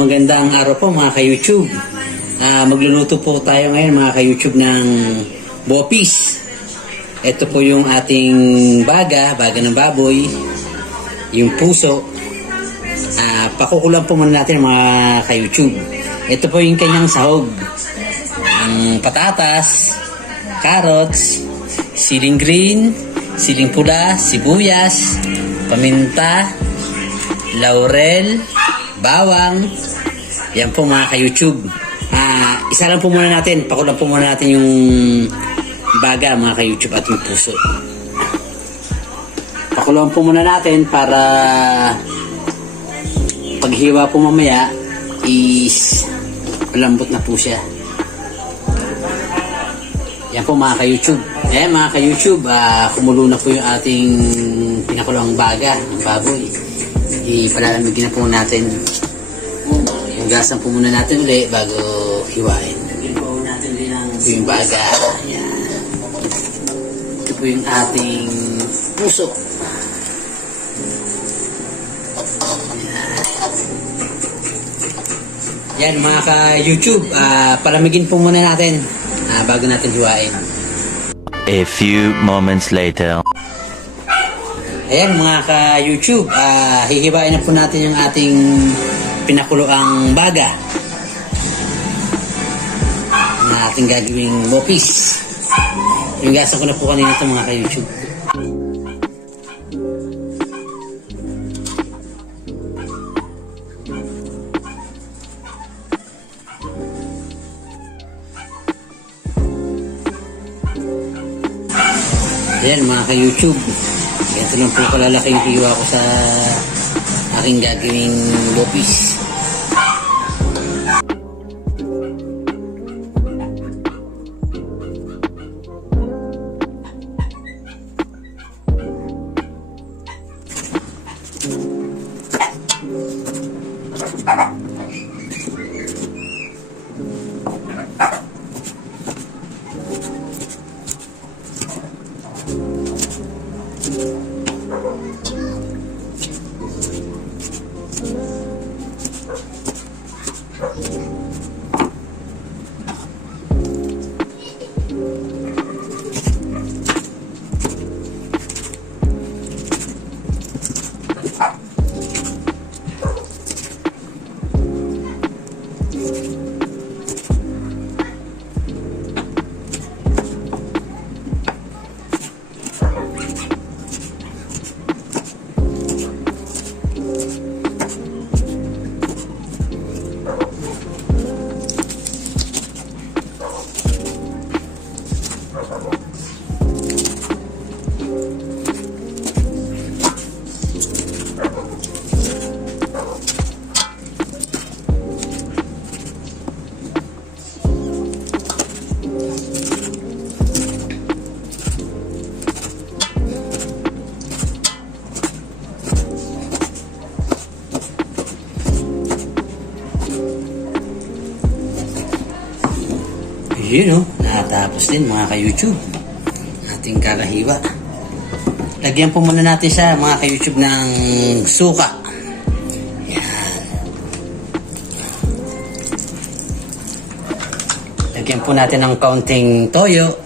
Magandang araw po mga ka-YouTube. Magluluto po tayo ngayon mga ka-YouTube ng bopis. Ito po yung ating baga ng baboy, yung puso. Pakukulang po muna natin mga ka-YouTube. Ito po yung kanyang sahog. Ang patatas, carrots, siling green, siling pula, sibuyas, paminta, laurel, bawang. Yan po mga ka-YouTube. Isa lang po muna natin, pakulang po muna natin yung baga mga ka-YouTube at yung puso. Pakulang po muna natin para paghiwa po mamaya is malambot na po siya. Yan po mga ka-YouTube. Mga ka-YouTube, kumulo na po yung ating pinakulang baga ng baboy. Palalamigin na po natin. Hugasan po muna natin ulit bago hiwain. Hugasan po natin ulit yung baga. Ayan. Ito po yung ating puso. Yan mga ka-YouTube, palamigin po muna natin bago natin hiwain. A few moments later. Ayan mga ka-YouTube, hihiwain na po natin yung ating pinakuloang baga na ating gagawing bopis. Yung gasa ko na po kanina ito mga ka-YouTube. Ayan mga ka-YouTube, ganito lang po kalalaki yung hiwa ko sa aking gagawing bopis. Yun natapos din mga ka-YouTube ating kalahiwa. Lagyan po muna natin siya mga ka-YouTube ng suka. Yan. Lagyan po natin ng kaunting toyo.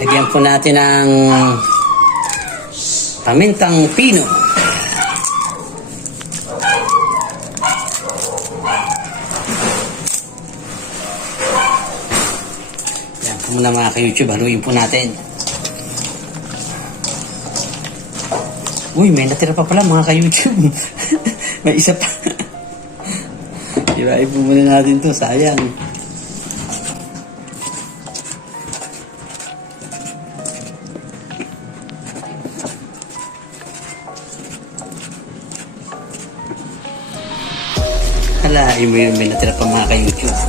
Lagyan po natin ng pamintang pino. Muna mga ka-YouTube, haluin po natin. Uy, may natira pa pala mga ka-YouTube. May isa pa. Ibahin po muna natin to, sayang. Hala, may natira pa mga ka-YouTube.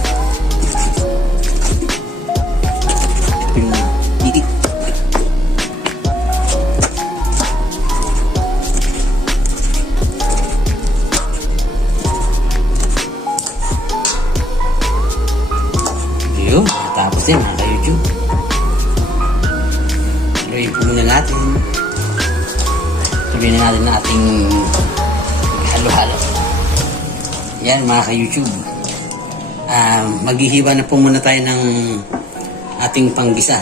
Tapos din mga ka-YouTube. Haluin po muna natin. Tuloy na natin na ating halo-halo. Yan mga ka-YouTube. Maghihiwa na po muna tayo ng ating panggisa.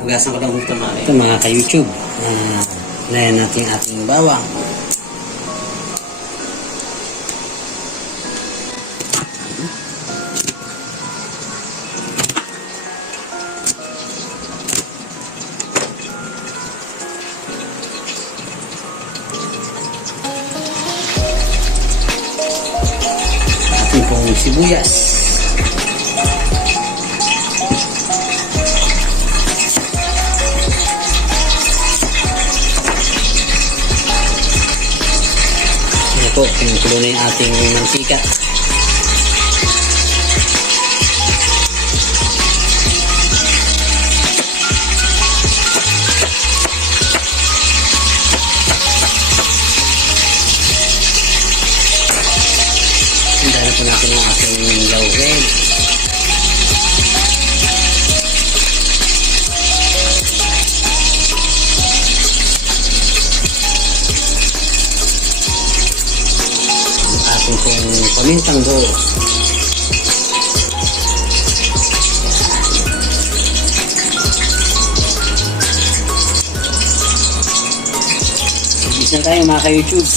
Hugasan ko lang ito mga ka-YouTube. Layan natin ating bawang. Ating pong sibuyas. Po, pinukulo na yung ating mantika. Hindahan po natin yung ating laurel. Itong pamintang buo. Ibig na tayo mga ka-YouTube.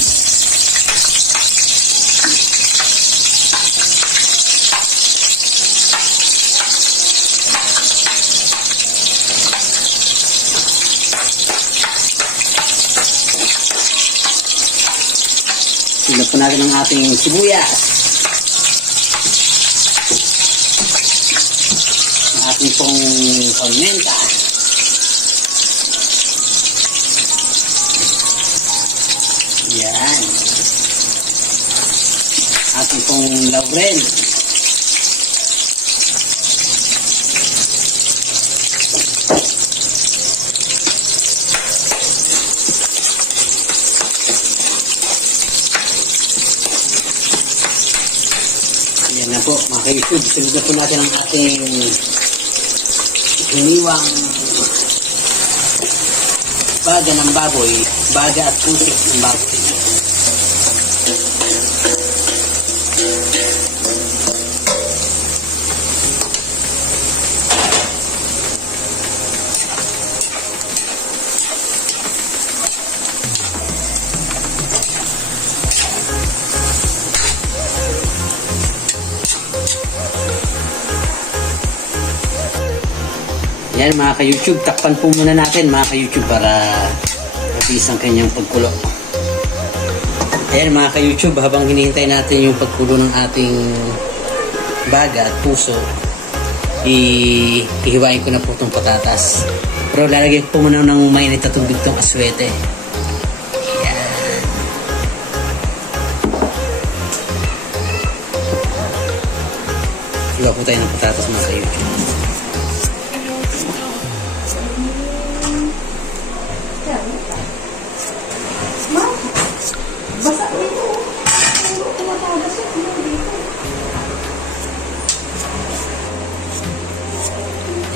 Tignan po natin ang ating sibuyas. Ang ating pong pamenta. Yan. Ating pong laurel. Yan na po mga ka-YouTube. Sunod na po natin ang ating hiniwang baga ng baboy. Baga at putik ng baboy. Yan mga ka-YouTube, takpan po muna natin mga ka-YouTube para mabilis ang kanyang pagkulo. Ayan mga ka-YouTube, habang hinihintay natin yung pagkulo ng ating baga at puso, ihiwain ko na po itong patatas. Pero lalagay ko po muna ng mainit na tubig itong aswete. Yan. Hiwa po tayo ng patatas mga ka-YouTube.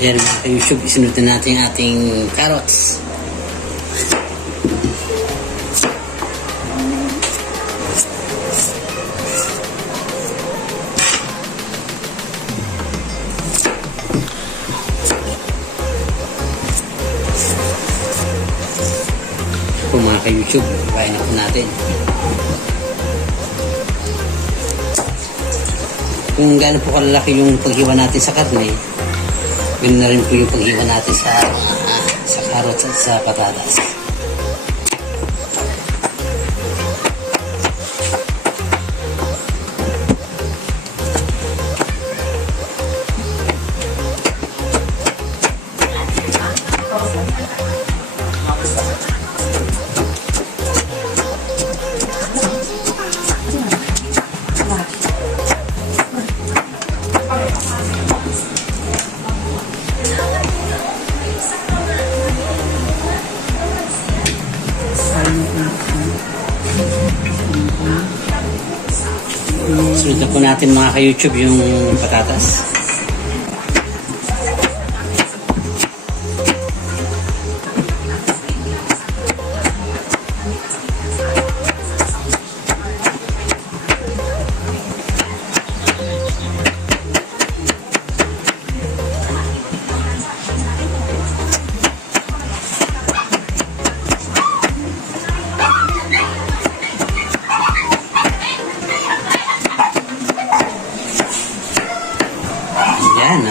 Ayan mga ka-YouTube, isunod na natin ang ating carrots. Ito po mga ka-YouTube, ibahin na po natin. Kung gaano po kalalaki yung paghiwa natin sa karne, yun na rin po yung paghiwa natin sa carrots at sa patatas. Sunod na po natin mga ka-YouTube yung patatas.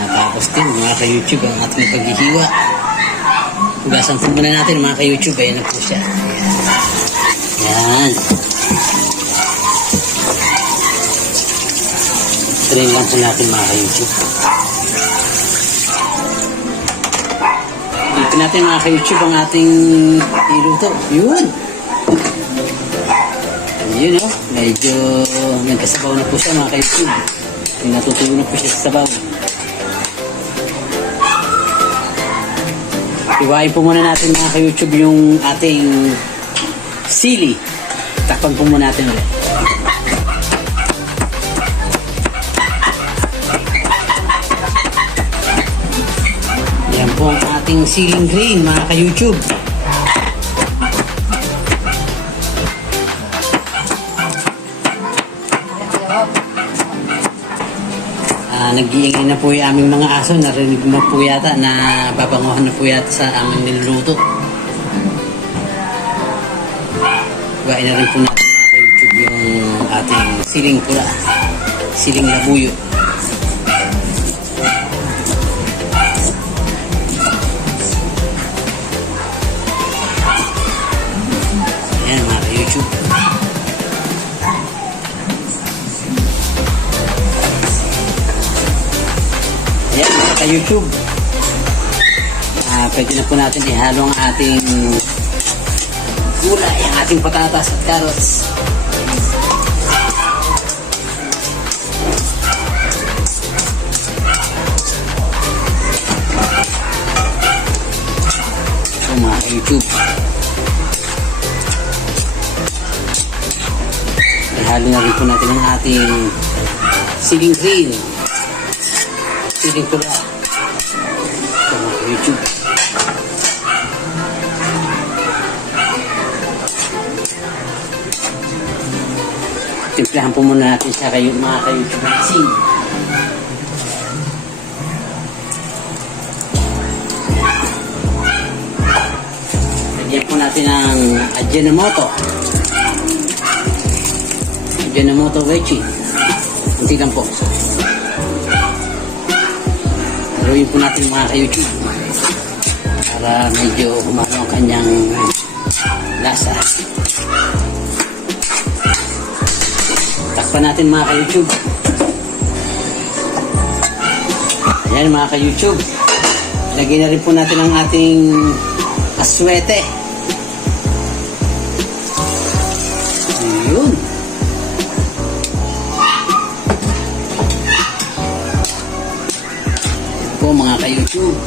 Tapos din mga ka-YouTube ang ating paghihiwa. Hugasan po muna natin mga ka-YouTube. Ayan na po siya. Ayan. Train lang po natin mga ka-YouTube. Dito natin mga ka-YouTube ang ating iluto. Yun! Yun o. Medyo nagkasabaw na po siya mga ka-YouTube. Natutuyo na po siya sa sabaw. Iwain po muna natin mga ka-YouTube yung ating sili. Takpan po muna natin ulit. Yan po ang ating siling green mga ka-YouTube. Nag-iingay na po yung aming mga aso. Narinig mo po yata na babanguhan na po yata sa aming niluluto. Iwain na rin po natin mga ka-YouTube yung ating siling pula. Siling labuyo. Ayan mga ka-YouTube. Ayan mga ka-YouTube. Pwede na po natin ihalo ang ating gulay, ang ating patatas at carrots. So mga ka-YouTube. Ihalo na rin po natin ang ating siling green. Siling pula. So mga ka-YouTube. Timplahan po muna natin siya kayo mga ka-YouTube ng asin. Lagyan po natin ang Ajinomoto. Ajinomoto Veggie. Kunti lang po. Haluin po natin mga ka-YouTube para medyo humalo ang kanyang lasa. Takpan natin mga ka-YouTube. Ayan mga ka-YouTube. Lagyan na rin po natin ang ating aswete. Ayun. Ayan po mga ka-YouTube.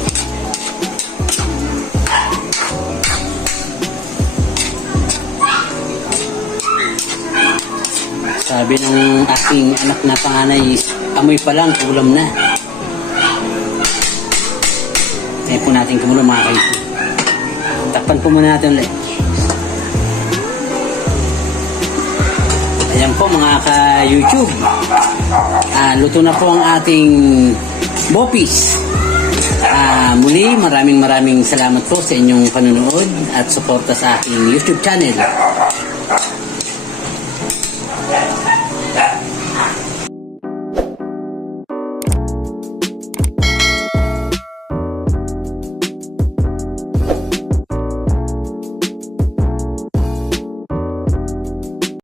Sabi ng aking anak na panganay, amoy pa lang, kulam na. Kaya po natin kumulo mga ka-YouTube. Takpan po muna natin ulit. Ayan po mga ka-YouTube. Luto na po ang ating bopis. Muli, maraming salamat po sa inyong panunood at suporta sa aking YouTube channel.